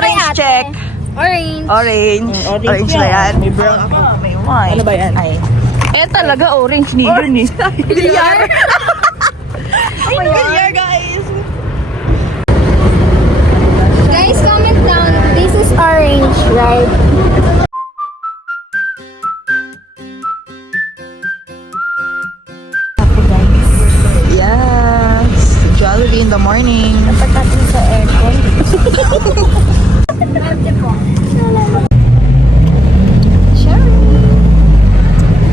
orange check. Orange. Orange. Orange na yan. May brown ako. May white. Ano ba yan? Ay. Talaga orange ni yun eh. Bilyar. Ay, bilyar guys. Guys, comment down. This is orange, right? Yes. Jollibee in the morning. Dapat natin sa aircon. Ate po. Sure.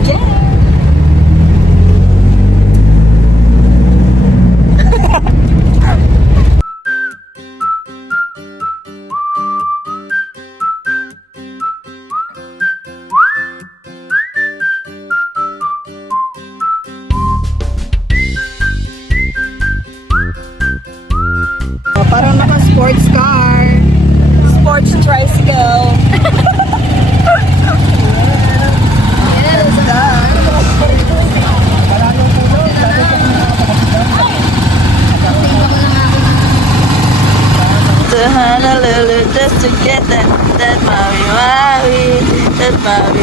Yeah. Parang naka-sports car. Sports tricycle. To Honolulu just to get that Maui, that Maui.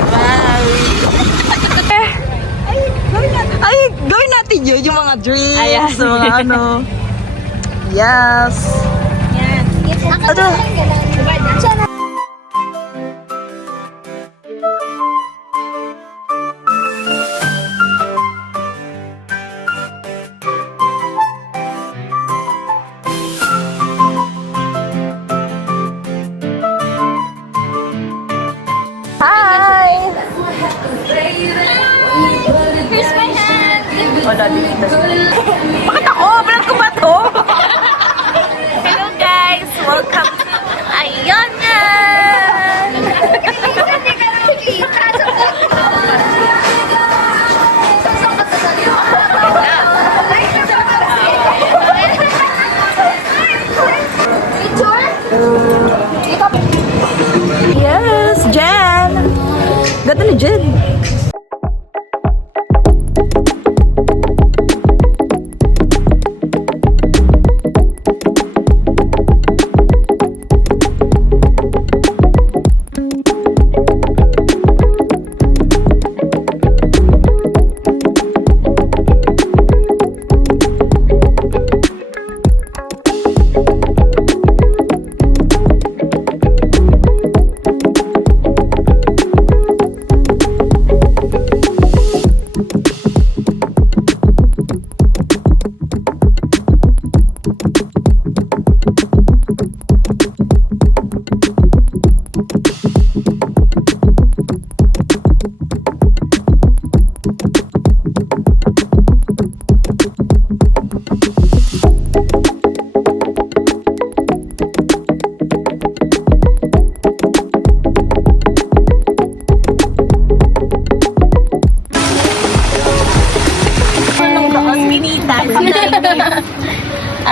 Ay, gawin natin yun, yung mga drinks, yung mga ano. Yes. Yan. Ano? Hi! Here's my hand. Oh, dali. Bakit ako? Vlog ko ba to? Hello guys! Welcome to Ayona! Yes, Jen! Ganda ni Jen!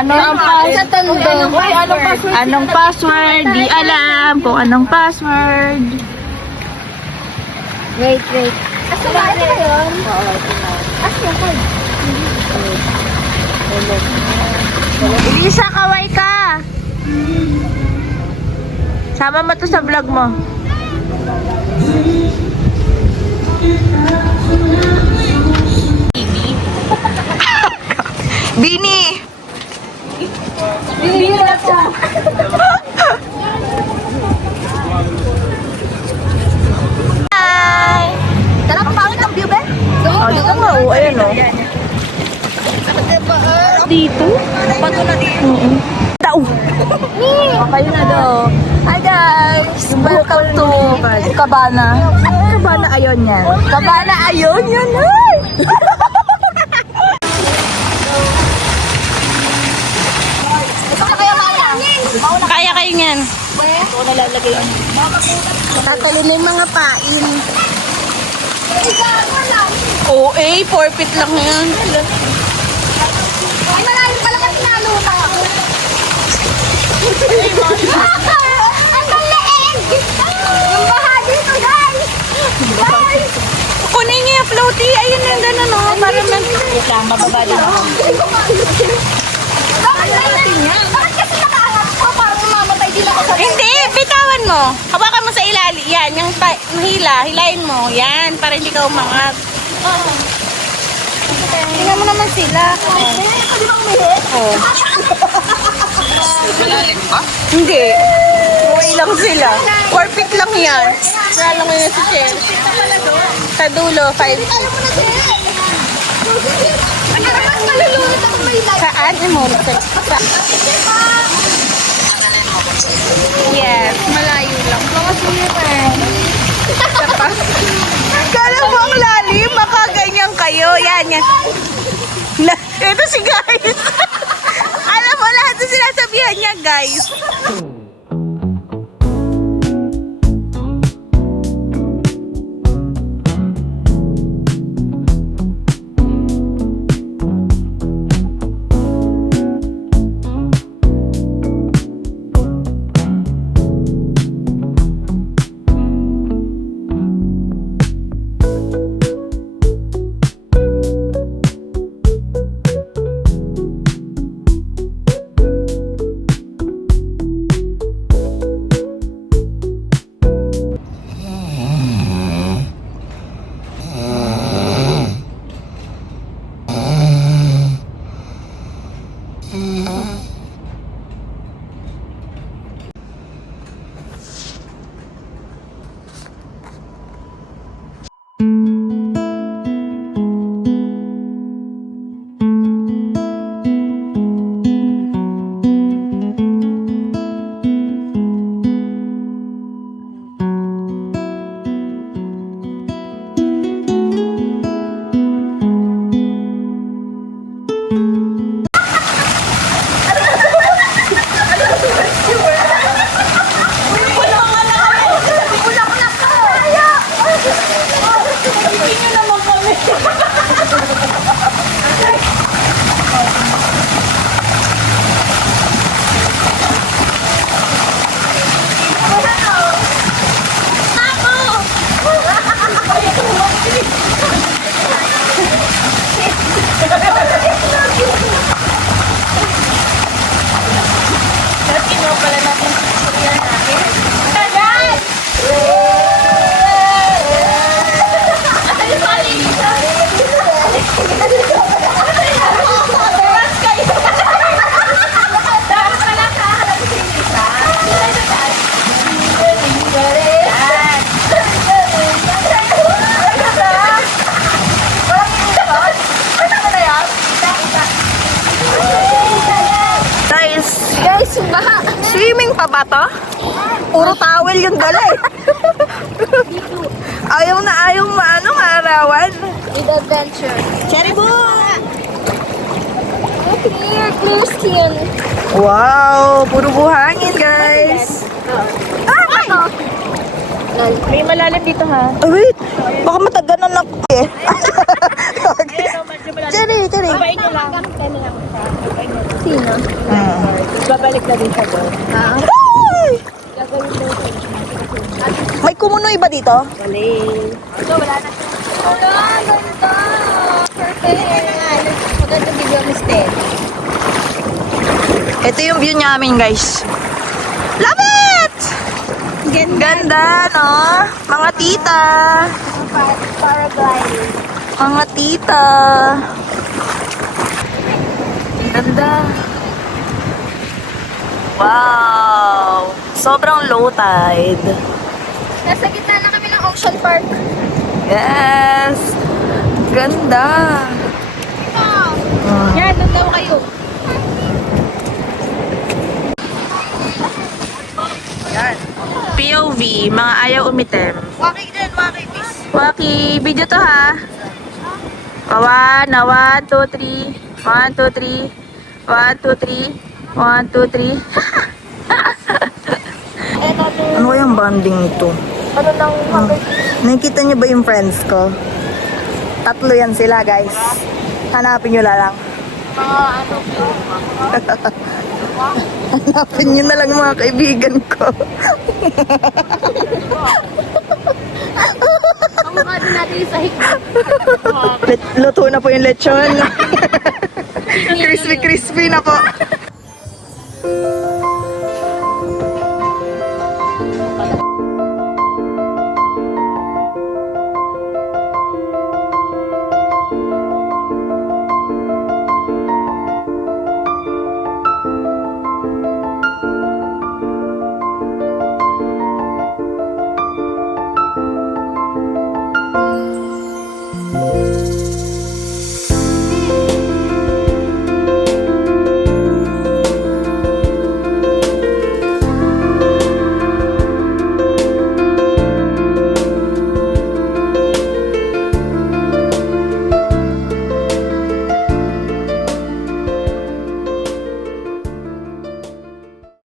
Ano ang anong password? Di alam kung anong password. Wait. Asa ba ito yun? Oo, asa yun? Elisa, kaway ka! Sama mo to sa vlog mo. Bini! Bili na po. Hi! Tara, papangit ang view, be? Oh, dito nga. Oh, ayan oh. Dito? Pato na dito. Tao! Okay na daw. Hi guys! Welcome to Cabana. Cabana Ayon yan. Cabana Ayon yan. Ay! Kaya kayo yan. Ito ko nalalagay yun. Tatalo na yung mga pain. OA, forfeit lang yan. Ay, malalim pala kasi naluta ako. Ang maliit! Yung baha dito, guys! Guys! Kunin niyo yung floaty. Ayun yung gano'n, no? Para man... Mababa din ako. Bakit natin yan? Bakit kasi nakaangat ko? Parang mamatay Hindi, bitawan mo. Hawakan mo sa ilalim. Yan, yung hilahin mo. Yan, para hindi ka umangat. Tingnan mo naman sila. Oh. Hindi. Okay lang sila. Perfect lang yan. Kaya lang yun si Chel. Sa dulo, 5 feet. Saan? Yes, malayo lang. Kala mo ang lalim, makaganyan kayo. Yan, yan. Ito si guys. Alam mo lahat na sinasabihan niya, guys. Swimming pa ba to? Puro towel yung dala eh. Ayaw na ayaw arawan. With adventure. Cherry boom! Clear skin. Wow, puro buhangin guys. Ano? May malalim dito ha. Oh, wait, baka mataganan ako eh. Cherry. Babain nyo lang. Sino? Babalik na din sa doon. Ay! May kumunoy ba dito? Ito, wala na. Wala, ganda. Perfect. Maganda video mistake. Ito yung view namin guys. Love it! Ganda, no? Mga tita. Paragliding. Mga tita. Ganda. Wow! Sobrang low tide. Nasa gitna na kami ng Ocean Park. Yes! Ganda. Yan, doon daw kayo. Yan. POV, mga ayaw umitim. Waki din, waki bis. Waki, video to ha. 1, 2, 3. 1, 2, 3. 1, 2, 3. 1, 2, 3. Ano kayang banding nito? Ano nang Nakikita niyo ba yung friends ko? Tatlo yan sila guys. Hanapin niyo na lang. mga ano Hanapin niyo na lang mga kaibigan ko. ang mukha din natin yung sahig. Luto na po yung lechon. Crispy na po.